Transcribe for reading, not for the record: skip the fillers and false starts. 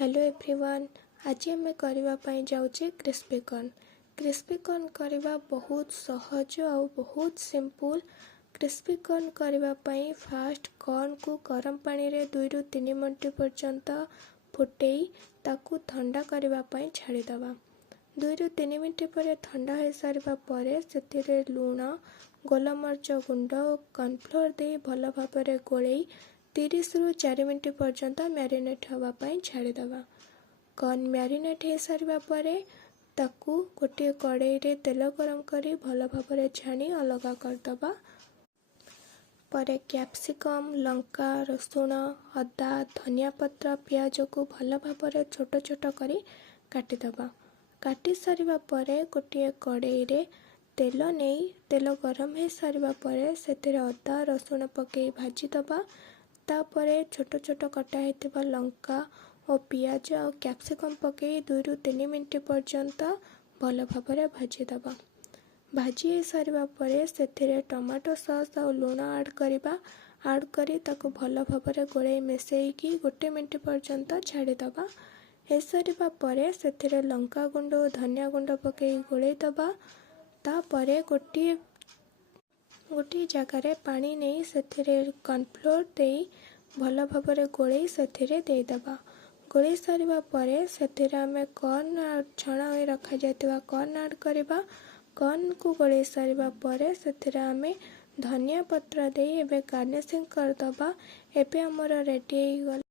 Hello everyone. आज आम करने जाऊे क्रिस्पी कॉर्न। क्रिस्पी कॉर्न करने बहुत सहज और बहुत सिंपल। क्रिस्पी कॉर्न करने फास्ट कॉर्न को गरम पानी रे 2 ରୁ 3 मिनट पर्यंत फुटेई ताकू ठंडा करने छाड़ीदवा। 2 ରୁ 3 मिनट पर ठंडा हो सारा पर से लुण गोलमरिच गुंड और कॉर्नफ्लोर दे भल भाव गोल 30 ରୁ 4 मिनट पर्यंत मैरिनेट होगापाई छाड़ीदवा। कॉर्न मैरिनेट हो सारा पर ताकू गोटे कड़ाई रे तेल गरम करी भल भाव छाणी अलग करदबा। पर कैप्सिकम लंका रसुण अदा धनिया पत्र पियाज को भल भाव छोट छोट करी काटिदबा। काटी सारिबा पर गोटे कड़ाई रे तेल नहीं तेल गरम हो सारिबा पर से अदा रसुण पकई भाजीदबा। तापर छोट छोट कटा होता लंका और पियाज और कैप्सिकम पकई 2 ରୁ 3 मिनट पर्यंत भल भाव भाजीदबा। भाजी हो सारिबा पर से टमाटो सॉस और लुण ऐड करवा। ऐड करी ताको भल भाव गोले मिसेकी 1 मिनट पर्यंत छाड़ीदबा। हो सारिबा पर से लंका गुंड और धनिया गुंड पकई गोलेदबा। तापर गोटे जगार पानी नहीं से कॉर्नफ्लोर दे भल भाव गोले से देदबा। गोले सारिबा पर से आम कॉर्न छणा हो रखा जाता कॉर्न ऐड करवा। कॉर्न को गोले सारिबा पर से आम धनिया पत्र दे एबे गार्निशिंग करदबा। एबे हमर रेडी हो गला।